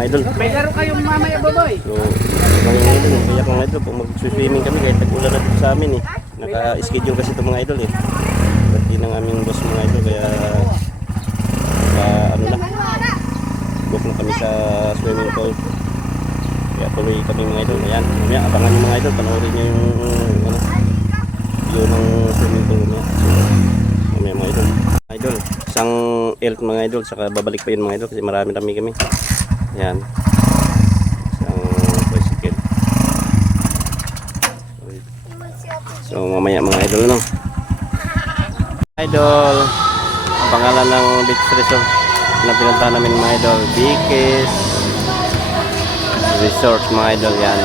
mga idol. May laro kayong mamaya, baboy. So, mga idol, kaya mga idol, pag mag-swimming kami kahit nag-ulan na dito sa amin eh. Naka-schedule kasi itong mga idol eh. Pati ng aming boss mga idol, kaya ano na, book na kami sa swimming pool. Kaya tuloy kami mga idol. Ayan, mamaya abangan yung mga idol, panoorin nyo yung view ng swimming pool mamaya. So, mamaya mga idol. Idol, isang elk mga idol, saka babalik pa yun mga idol kasi marami kami. Ayan. So mamaya mga idol no. Idol, ang pangalan ng beach resort na pinuntahan namin mga idol, Bikis Resort mga idol yan.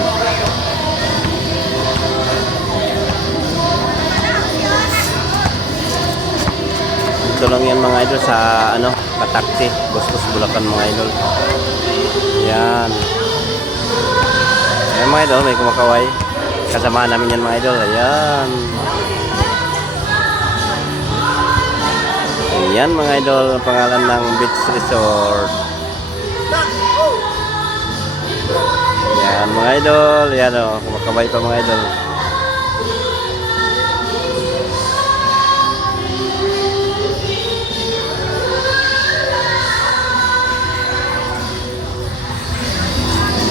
Ito lang yan mga idol sa ano, Katakti, Bustos, Bulacan mga idol. Yan. Ayan mga idol, may kumakaway. Kasama namin yan mga idol. Ayan. Ayan mga idol, ang pangalan ng beach resort. Ayan mga idol. Ayan o, kumakabay pa mga idol.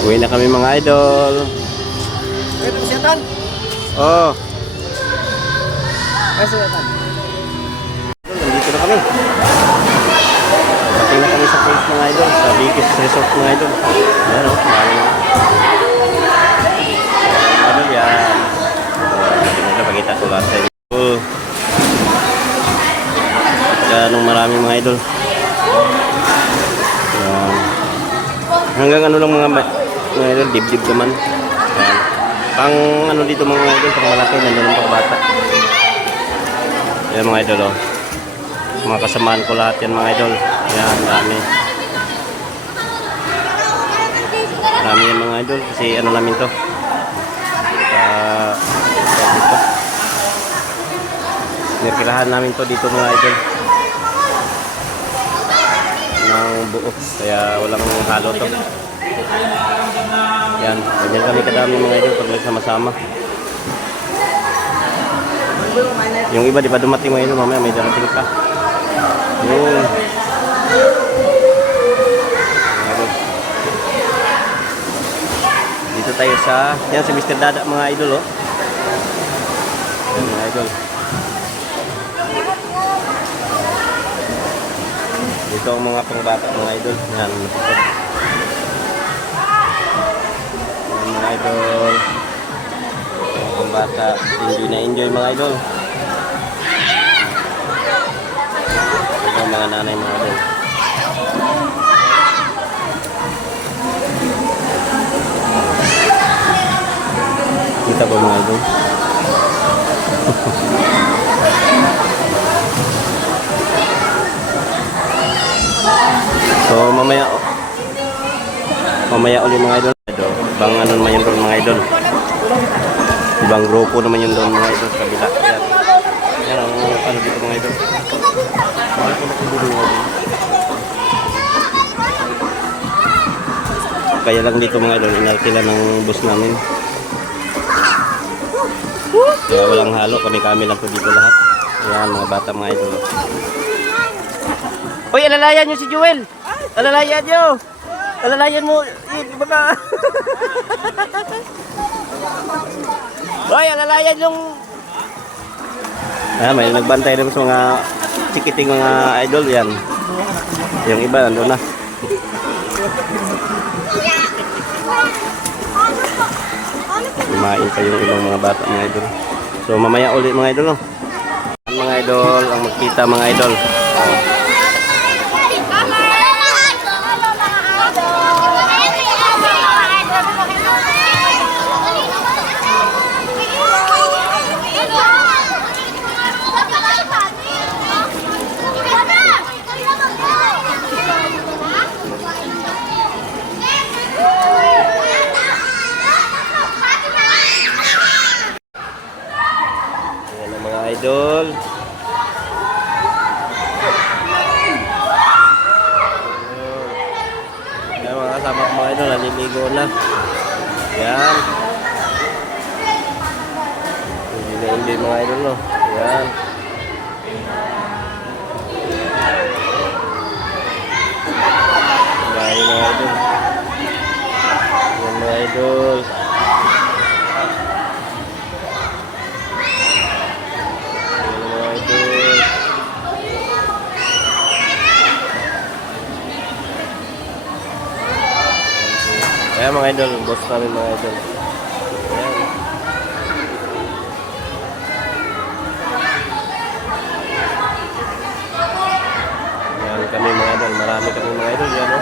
Uwi na kami mga idol. Ito siya tan. Oh. Ay siya tan. Nandito na kami. Dating na kami sa place mga idol, sa Bikis Resort mga idol. Ayan o, marami na. Ano yan? Ito na pakita ko last time. Ganong marami mga idol. Ayan. Hanggang ano lang mga idol, dibdib naman. Ayan. Pang ano dito mga idol, pang malaki, nandun pang bata. Yan mga idol oh. Mga kasamaan ko lahat yan mga idol. Yan, dami. Dami yan mga idol kasi ano namin to. Dito. Nirkilahan namin to dito mga idol. Ng buo. Kaya walang halo to. Yan, ganyan kami kadami mga idol pag nagsama-sama. Yung iba di pa dumating mga idol, mamaya may darating pa. Yun. Dito tayo sa, yan si Mr. Dada mga idol oh. Yan mga idol. Dito ang mga pangbata mga idol. Yan, mga idol, mga bata, enjoy na enjoy mga idol. Ito mga nanay mga idol. Kita ba mga idol? So mamaya ulit mga idol. Ibang ano naman yun doon mga idol. Ibang grupo naman yun doon mga idol sa kabila. Yan. Yan ang ano dito mga idol. Kaya lang dito mga idol, inalkila ng bus namin. Kaya walang halo, kami lang po dito lahat. Yan mga bata mga idol. Uy, alalayan nyo si Joel! Alalayan nyo! Alalayan mo! Baka... Hoy, alalayan yung... may nagbantay rin sa mga chikiting mga idol yan. Yung iba nandun na. Kumain pa yung ibang mga bata mga idol. So mamaya ulit mga idol no? Mga idol, ang magkita mga idol. Idol. Mga kasama ko mga idol, naliligo na. Yan. Hindi mga idol, no? Yan. Dahil mga idol. Yan mga idol. Yan mga idol. Ayan mga idol, boss namin mga idol. Ayan. Ayan kami mga idol, marami kami mga idol yan, no?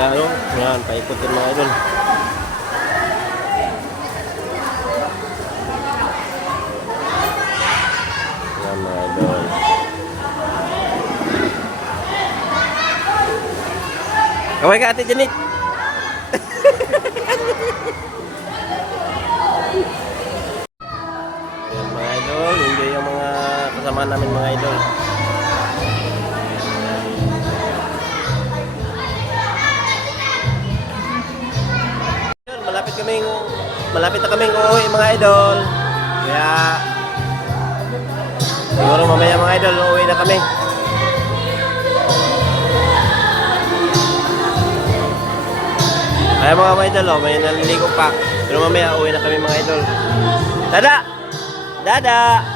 Ano? Yan, paikutin mga idol. Yan mga idol. Kaway ka ate Janet. Yan mga idol, enjoy yung mga kasama namin mga idol. Malapit na kaming uuwi mga idol. Kaya siguro mamaya mga idol uuwi na kami. Ay mga idol, oh, may naliligo pa. Pero mamaya uuwi na kami mga idol. Dada! Dada!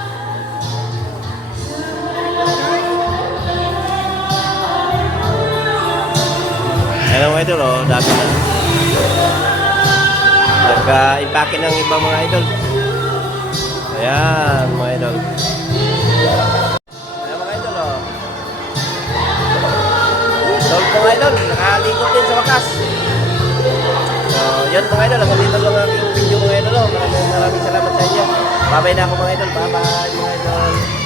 Ayan mga idol, oh, dami na. Nagka-impake ng ibang mga idol. Ayan, mga idol. Ayan mga idol, oh. Solve mga idol, nakaligo din sa wakas. So, yun mga idol, hanggang dito lang ang aking video mga idol, oh. Maraming salamat sa inyo. Bye-bye na ako mga idol. Bye-bye mga idol.